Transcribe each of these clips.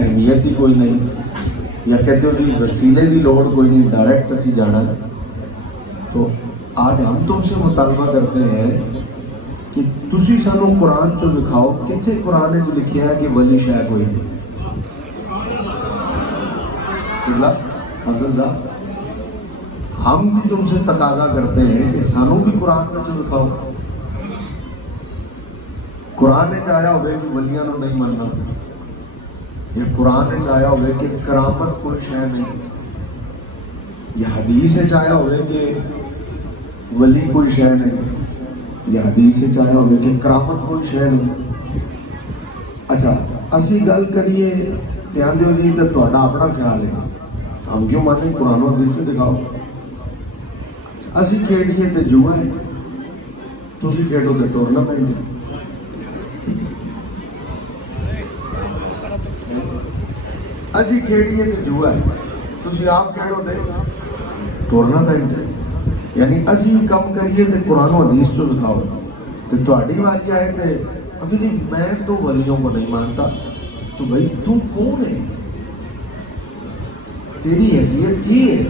اہمیت ہی کوئی نہیں، یا کہتے ہو جی وسیلے کی لوڑ کوئی نہیں، ڈائریکٹ اسی جانا ہے۔ تو آج ہم تم سے مطالبہ کرتے ہیں کہ تسی سانو قرآن چو لکھاؤ، کتنے قرآن چ لکھیا ہے کہ ولی شاہ کوئی نہیں؟ حضرت صاحب ہم بھی تم سے تقاضا کرتے ہیں کہ سانو بھی قرآن میں چو لکھاؤ۔ قرآن نے چاہیا ہوئے کہ ولیاں نو نہیں ماننا، یہ قرآن نے چاہیا ہوئے کہ کرامت کوئی شے نہیں، یہ حدیث نے چاہیا ہوئے کہ ولی کوئی شے نہیں، یہ حدیث سے چاہیا ہوئے کہ کرامت کوئی شے نہیں۔ اچھا اسی گل کریے دھیان دیو جی، تو تہاڈا اپنا خیال ہے، ہم کیوں مانیں؟ قرآن و حدیث سے دکھاؤ۔ اسی کھیڈیے تے جوا ہے، تسی کھیڈو تے ٹورنامنٹ۔ اسی کھیڈیے تے جوا ہے، تسی آپ کھیڈو تے ٹورنامنٹ۔ یعنی اسی کم کریے تے قرآن و حدیث چو لکھاؤ، تے تہاڈی واری آئے تے ابھی جی میں تو ولیوں کو نہیں مانتا، تو بھائی تو کون ہے؟ تیری حیثیت کی ہے؟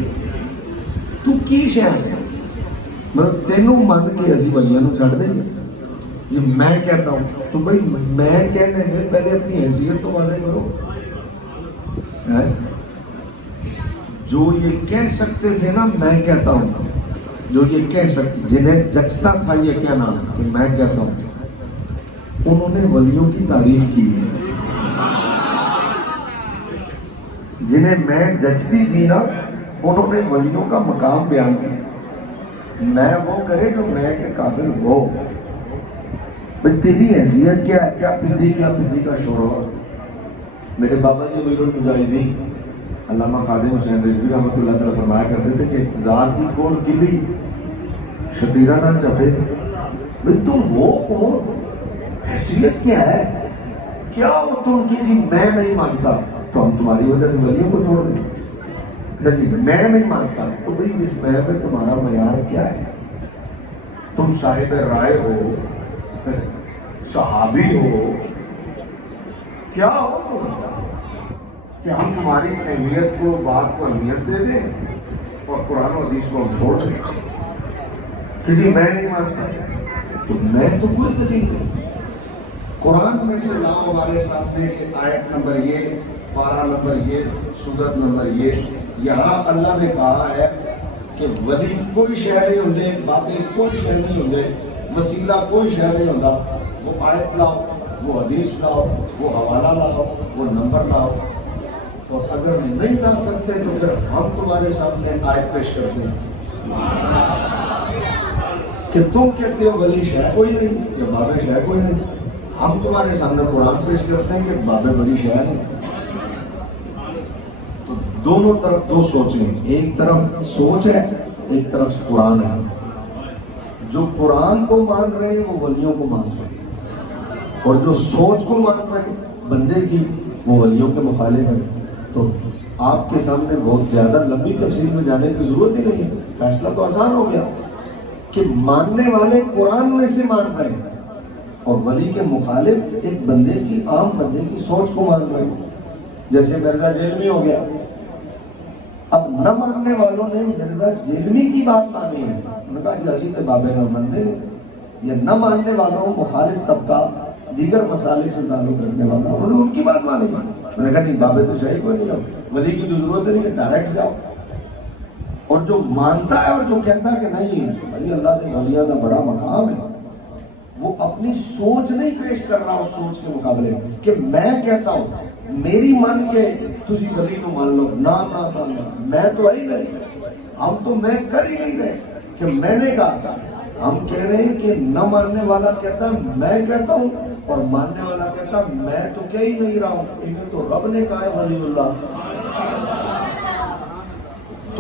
تو کی شے ہے؟ مطلب تینوں مان کے اسی ولیاں نو چھڑ دیں گے؟ یہ میں کہتا ہوں تو بھائی میں کہنے میں پہلے اپنی حیثیت تو واضح کرو۔ جو یہ کہہ سکتے تھے نا میں کہتا ہوں، جو یہ کہہ سکتے، جنہیں جچتا تھا یہ کہنا کہ میں کہتا ہوں، انہوں نے ولیوں کی تعریف کی ہے۔ جنہیں میں جچتی تھی نا انہوں نے ولیوں کا مقام بیان کیا۔ میں وہ کرے جو میں کے قابل ہو۔ بھئی تیری حیثیت کیا ہے؟ کیا پندی کا شروع؟ میرے بابا جی امیر المجاہدین علامہ خادم حسین رضوی رحمۃ اللہ تعالیٰ فرمایا کرتے تھے کہ ذات کی کون گلی شتیرہ نہ چپے۔ بھئی تم ہو کون؟ حیثیت کیا ہے؟ کیا وہ تم کی جی میں نہیں مانتا تو ہم تمہاری وجہ سے ولیوں کو چھوڑ دیں؟ جی میں نہیں مانتا تو بھئی اس میں پہ تمہارا معیار کیا ہے؟ تم صاحب رائے ہو، صحابی ہو، کیا ہو تم کہ ہم تمہاری اہمیت کو، بات کو اہمیت دے دیں اور قرآن و حدیث کو ہم چھوڑ دیں کہ جی میں نہیں مانتا؟ تو میں تو کوئی دلیل نہیں۔ قرآن میں سے لاؤ ہمارے سامنے کہ آیت نمبر یہ، پارہ نمبر یہ، سورت نمبر یہ، یہاں اللہ نے کہا ہے کہ ولی کوئی شے نہیں ہوندے، بابے کوئی شے نہیں ہوندے، وسیلہ کوئی شے نہیں ہوندا۔ وہ آیت لاؤ، وہ حدیث لاؤ، وہ حوالہ لاؤ، وہ نمبر لاؤ، اور اگر نہیں لا سکتے تو پھر ہم تمہارے سامنے آیت پیش کرتے ہیں کہ تم کہتے ہو ولی شے کوئی نہیں یا بابے شے کوئی نہیں، ہم تمہارے سامنے قرآن پیش کرتے ہیں کہ بابے ولی شے نہیں۔ تو دونوں طرف دو سوچیں، ایک طرف سوچ ہے، ایک طرف قرآن ہے۔ جو قرآن کو مان رہے ہیں وہ ولیوں کو مان رہے ہیں، اور جو سوچ کو مان رہے ہیں بندے کی وہ ولیوں کے مخالف ہے۔ تو آپ کے سامنے بہت زیادہ لمبی تفصیل میں جانے کی ضرورت ہی نہیں ہے، فیصلہ تو آسان ہو گیا کہ ماننے والے قرآن میں سے مان رہے ہیں اور ولی کے مخالف ایک بندے کی، عام بندے کی سوچ کو مان رہے ہیں۔ جیسے مرزا جیلمی ہو گیا، اب نہ ماننے والوں نے مرزا جیلمی کی بات مانی ہے، انہوں نے کہا کہ اسی تے بابے نہ مانتے ہیں، یا نہ ماننے والوں مخالف طبقہ دیگر مسالک سے تعلق رکھنے والا انہوں نے ان کی بات مانی۔ میں نے کہا نہیں بابے تو شاہی کوئی نہیں، ولی کی تو ضرورت نہیں ہے، ڈائریکٹ جاؤ۔ اور جو مانتا ہے اور جو کہتا ہے کہ نہیں بھائی اللہ نے ولیاں کا بڑا مقام ہے، وہ اپنی سوچ نہیں پیش کر رہا اس سوچ کے مقابلے کہ میں کہتا ہوں میری مان کے تسی ولی کو مان لو، نہ میں تو ہے ہی نہیں، ہم تو میں کر ہی نہیں رہے کہ میں نے کہا تھا۔ ہم کہہ رہے ہیں کہ نہ ماننے والا کہتا میں کہتا ہوں اور ماننے والا کہتا میں تو کہہ ہی نہیں رہا ہوں، انہیں تو رب نے کہا ہے ولی اللہ۔